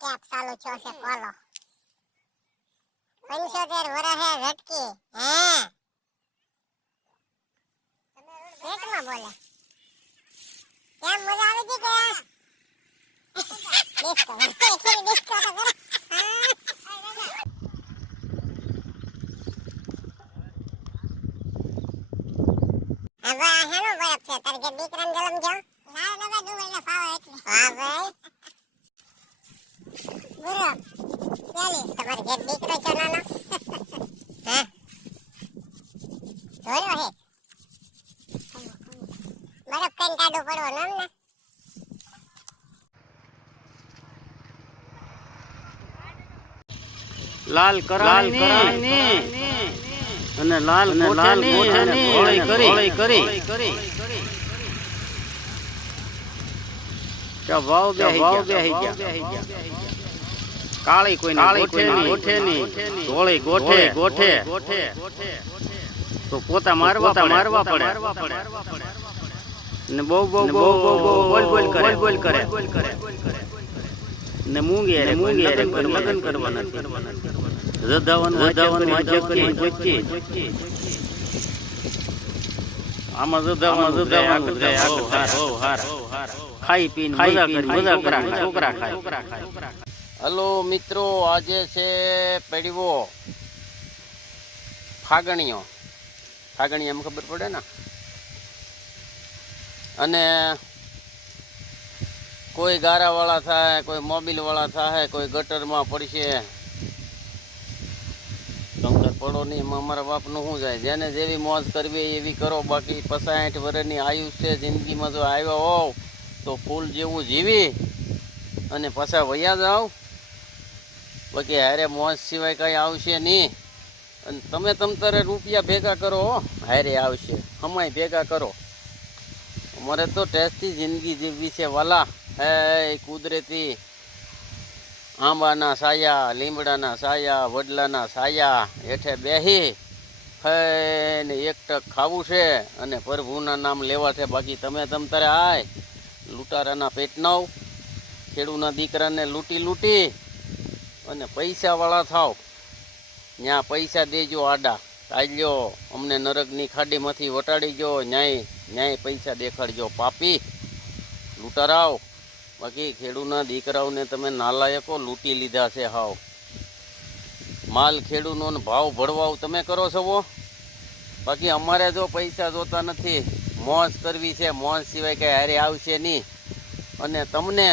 Cap ચાલુ છો છે કોલો 75 વર્ષે ઝટકી હે પેટમાં બોલે કેમ મજા આવી ગઈ કે ડિસ્કો એકલી ડિસ્કો તો કરે હવે આ હેનો બરફ છે તાર કે દીકરાને જલમ જો ના લગા દો એટલે ફાવે એટલે હા ભાઈ બરફ ચાલી તમારે ઘેર દીકરો છે નાનો હા ધોયો હે બરફ કઈ કાઢો પડવો નામ ને લાલ કરાણી અને લાલ કોઠાની હોળી કરી કે ભાવ બેહી ગયા કાળી કોઈની ગોઠે ની હોળી ગોઠે તો પોતા મારવા પડે ને બહુ બોલ કરે ને મૂંગે લગન કરવાના રધાવન વાજ્ય કરી ગોચી આમાં રધાવન હાર ખાઈ પીને મજા કરી છોકરા ખાય. હલો મિત્રો, આજે છે પેડવો ફાગણીઓ એમ ખબર પડે ને. અને કોઈ ગારા વાળા થાય, કોઈ મોબિલ વાળા થાય, કોઈ ગટરમાં પડશે. કંકર પડો નહીં, એમાં અમારા બાપનું શું જાય. જેને જેવી મોજ કરવી એવી કરો. બાકી 65 વર્ષની આયુષ્ય જિંદગીમાં જો આવ્યા હોવ તો ફૂલ જેવું જીવી અને પાછા વયા જાઓ. બાકી હારે મોજ સિવાય કઈ આવશે નહીં. અને તમે તમતારે રૂપિયા ભેગા કરો, હારે આવશે. હમાય ભેગા કરો. અમારે તો ટેસ્ટી જિંદગી જીવવી છે વાલા. હે કુદરતી આંબાના સાયા, લીમડાના સાયા, વડલાના સાયા હેઠે બેહી હે ને એક ટક ખાવું છે અને પ્રભુના નામ લેવા છે. બાકી તમે તમતારે આય લૂંટારાના પેટનાવ, ખેડૂના દીકરાને લૂંટી અને પૈસાવાળા થાવ. ત્યાં પૈસા દેજો આડા, કાઢ્યો અમને નરકની ખાડીમાંથી વટાડી જો. ન્યાય પૈસા દેખાડજો પાપી લૂંટારાવ. બાકી ખેડૂના દીકરાઓને તમે નાલાયકો લૂંટી લીધા છે હાવ. માલ ખેડૂનો ભાવ ભળવાવ તમે કરો છો. બાકી અમારે જો પૈસા જોતા નથી, મોજ કરવી છે. મોજ સિવાય કઈ હારે આવશે નહીં. અને તમને